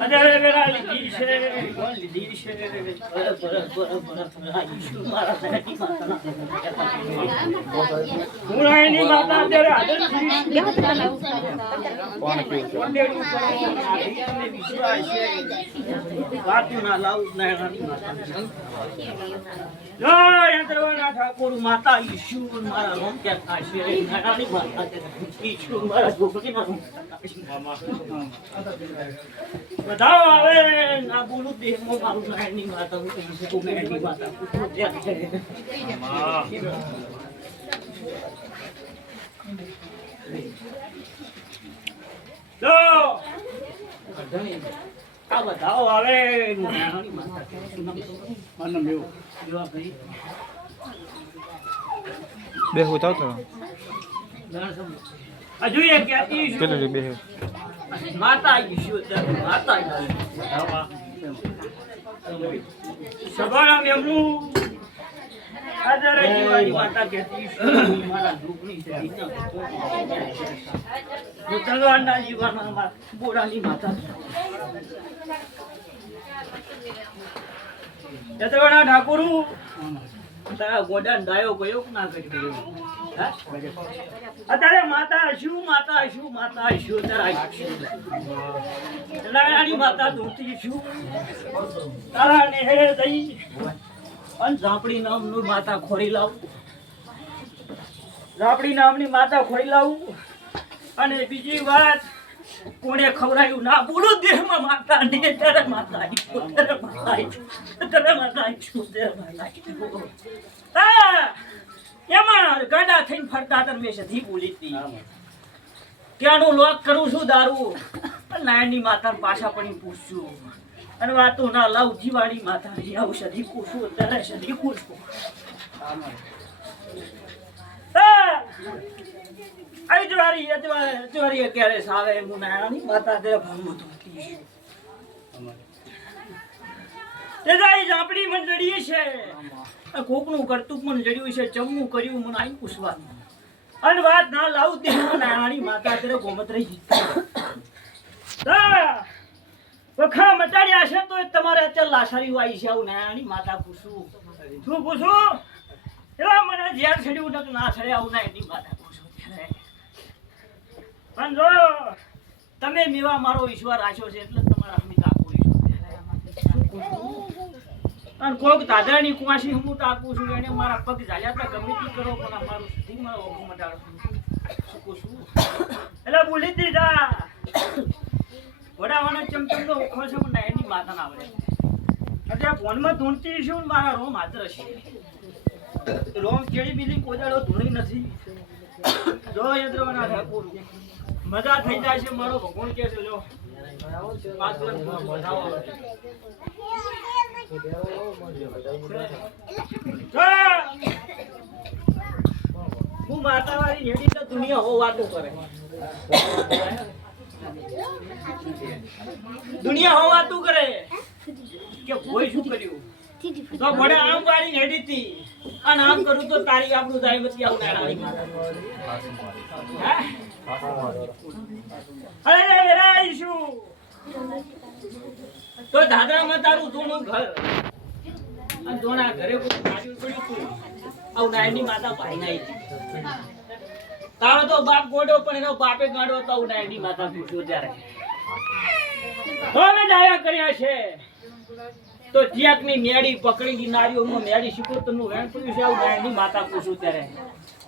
અરે વેરા લીધી છે કોણ લીધી છે પુરાણી માતા અત્યારે આદર વિશ્વાસ છે વાતું ના લાવું નારાયણ માતા જય યંત્રવાના ઠાકોર માતા ઈશ્વર મારા રોમ ક્યાં થાશે નારાયણ માતા ઈશ્વર મારા ગોપીના રોમ બધાઓ આવે ના બોલું દેહમાં મારું નારાયણની માતા હું નારાયણની માતા ત્યાં છે તો આ બધાઓ આવે નારાયણની માતા માનમ એવું જોવા ભાઈ બે હું તો હજુ એક કહેતી પેલે બે માતા ઈશ્વર માતા સભાના મેમનું આદરે જીવાની માતા કહેતી મારા દુખની છે તલવારના જીવાના બોડાની માતા યંત્રવાના ઠાકોર તારા ગોડાન ડાયો ગયો ના કર્યો અત્યારે માતા શું તારા માતા ધોતી શું તારા ને હે દઈ અન ઝાપડી નામનું માતા ખોરી લાવું ઝાપડી નામની માતા ખોરી લાવું અને બીજી વાત કોણે ખવડાયું ના બોલો દેહમાં માતા ને ત્યારે માતા એમાં ગાડા થઈને ફરતા તર મેં સધી બોલી હતી ક્યાંનું લોક કરું છું દારૂ નાયણની માતા પાછા પડી પૂછશું અને વાતો ના લાવ જીવાડી માતા આવું સધી પૂછું ત્યારે સધી પૂછું અજવારી ક્યારે સાવે હું નાયણની માતા તે ભાવમાં ધોતી તે જાય ઝાપડી મન જડીએ છે કોકનું કરતું મને જડ્યું છે ચમવું કર્યું મને આઈ પૂછવાનું અને વાત ના લાવું તે નાની માતા તેરે ગોમત રહી વખા મટાડ્યા છે તો તમારે અત્યારે લાસારી વાઈ છે આવું નાની માતા પૂછું શું પૂછું એવા મને ઝેર છડ્યું નક ના છડે આવું નાની માતા પૂછું પણ જો તમે મેવા મારો ઈશ્વર રાખ્યો છે એટલે તમારા અમિતા પૂરી અને કોક દાદાની કુવાસી હું તાકું છું એને મારા પગ ઝાલ્યા તા ગમે તે કરો પણ મારું સુધી મારો ઓખો મટાડો શું છું એટલે બોલી દીધા વડાવાના ચમચમ તો ઓખો છે પણ એની માતા ના આવડે એટલે ફોનમાં ધૂણતી છું મારા રોમ હાજર છે રોમ કેડી બીલી કોદાળો ધૂણી નથી જો યંત્રવાના ઠાકોર મજા થઈ જાય છે મારો ભગવાન કે છે જો હું માતાવાળી હેડી તો દુનિયા હો વાતો કરે દુનિયા હો વાતો કરે કે કોઈ શું કર્યું તો બડે આમ વાળી હેડી હતી અને આમ કરું તો તારી આપણું જાય બધી આવું નારાણી અરે વેરાઈ શું તો દાદરામાં તારું ધોણું ઘર અને ધોણા ઘરે કોઈ ગાડ્યું પડ્યું તું આવું નાયની માતા ભાઈ નાઈ તારો તો બાપ ગોડો પણ એનો બાપે ગાડો તો આવું નાયની માતા પૂછ્યું ત્યારે તો અમે ડાયા કર્યા છે તો જીયાકની મેડી પકડી નારીઓમાં મેડી શિકોતરનું વેણ પડ્યું છે આવું નાયની માતા પૂછું ત્યારે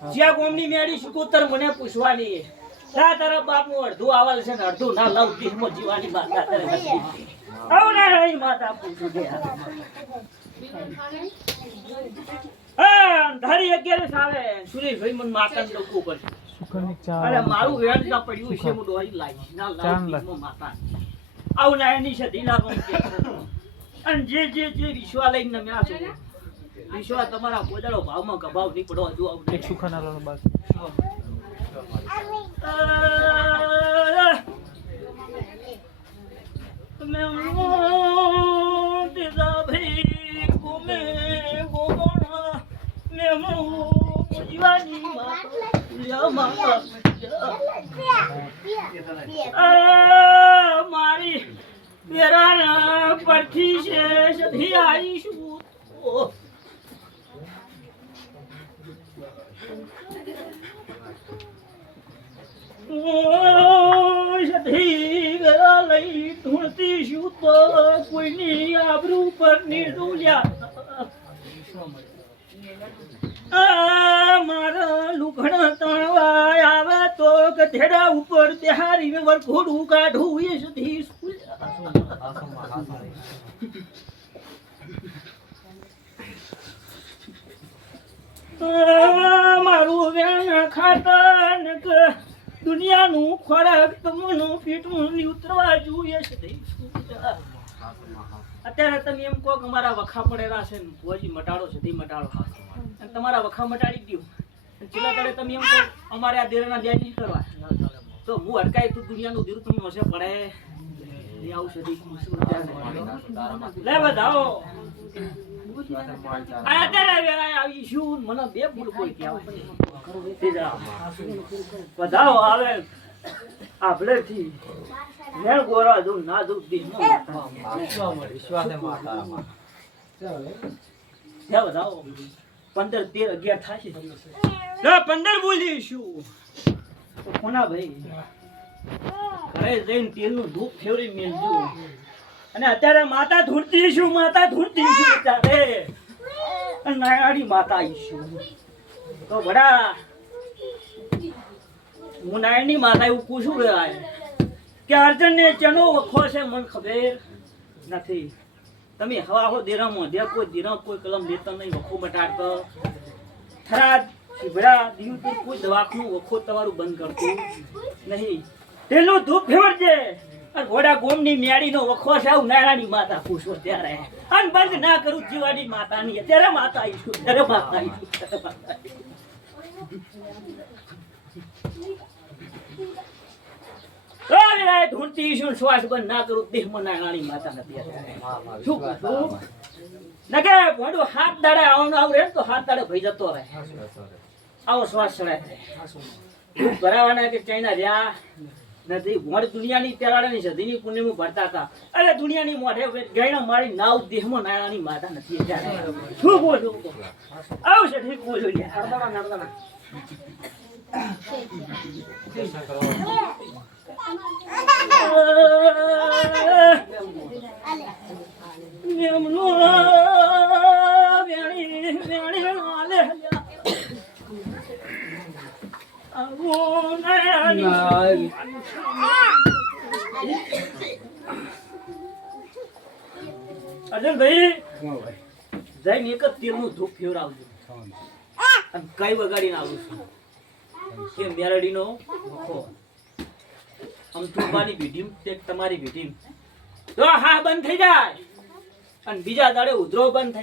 જીયાક ઓમની મેડી શિકોતર મને પૂછવાની તા તારા બાપનું અડધું આવાલ છે ને અડધું ના લવ દેહમાં જીવાની માતા કરે આવું નારાયણ માતા પૂછું છે ધારી 11 આવે સુરેશભાઈ મને માતા ને લખવું પડશે અરે મારું વેણ કા પડ્યું છે હું ડોરી લાવી ના લાવ માતા આવું નાયની છે દિલાનો અને જે વિશ્વા લઈને નમ્યા છો વિશ્વા તમારા કોદાળો ભાવમાં કભાવ નહીં પડવા જો આવું સુખાના લાલો બાદ मैं तेरा भाई घूमे घूमना मैं जीवानी माता મારી વેરાના પરથી છે સધી આવીશું સધી વેરા લઈ ઢૂંઢતી શું તો કોઈની આબરૂ પર નિર્દુલ્યા મારા લુઘણા તણવાય આવે તો ગધેડા ઉપર બિહારી વરઘોડું કાઢું એ સુધી મારું વેણ ખાતા ને દુનિયાનું ખોરાક તમનું પીઠું ઉતરવા જોઈએ છે અત્યારે તમે એમ કહો કે અમારા વખા પડેલા છે ભોજી મટાડો સુધી મટાડો અને તમારા વખા મટાડી દઉં છેલ્લા તારે તમે એમ કહો અમારે આ દેરના ધ્યાન નહીં કરવા તો હું અટકાય તું દુનિયાનું દીરું તમને હશે પડે આવું સુધી લે બધાઓ અત્યારે આવીશું મને બે ભૂલ કોઈ બધાઓ આવે આપડેથી મેં ગોરા દઉં ના દઉં બધાઓ 15, 13, 11 થશે 15 બોલીશું કોના ભાઈ ઘરે જઈને તેલનું ધૂપ ફેવરી મેલજો અને અત્યારે માતા ધૂળતી છું અત્યારે નાયાડી માતા આવીશું તો બડા હું નાયણની માતા એવું પૂછું ગયા કે અર્જુન ને ચનો વખો છે મને ખબર નથી તમે હવા હો દેરામાં દે કોઈ દેરા કોઈ કલમ લેતા નહીં વખો મટાડતો થરાદ શિબડા દીવ તો કોઈ દવાખાનું વખો તમારું બંધ કરતું નહીં તેનું ધૂપ ફેવરજે અને ઘોડા ગોમની મ્યાડીનો વખો છે આવું નારાયણની માતા પૂછો ત્યારે અને બંધ ના કરું જીવાની માતાની અત્યારે માતા આવીશું ધૂણતી છું શ્વાસ બંધ ના કરું દેહમાં નારાયણી માતા નથી શું કરું નકે ભોંડું હાથ દાડે આવવાનું આવું રહે તો હાથ દાડે ભઈ જતો રહે આવો શ્વાસ ચડાય ધૂપ ભરાવાના કે ચાઈના રહ્યા નથી મોડ દુનિયાની તેરાડાની સદીની પુણ્યમાં ભરતા હતા અરે દુનિયાની મોઢે ગયણા મારી નાવ દેહમાં નારાયણી માતા નથી શું બોલું આવું છે ઠીક બોલું નર્દના અર્જુન ભાઈ જઈને એક જ તેલનું ધૂપ ફેવરાવજો અને કઈ વગાડીને આવું છું કે મેરડીનો વખો આમ તુંબાની ભીઢીમ તે તમારી ભીઢીમ તો હા બંધ થઈ જાય અને બીજા દાડે ઉધરો બંધ થાય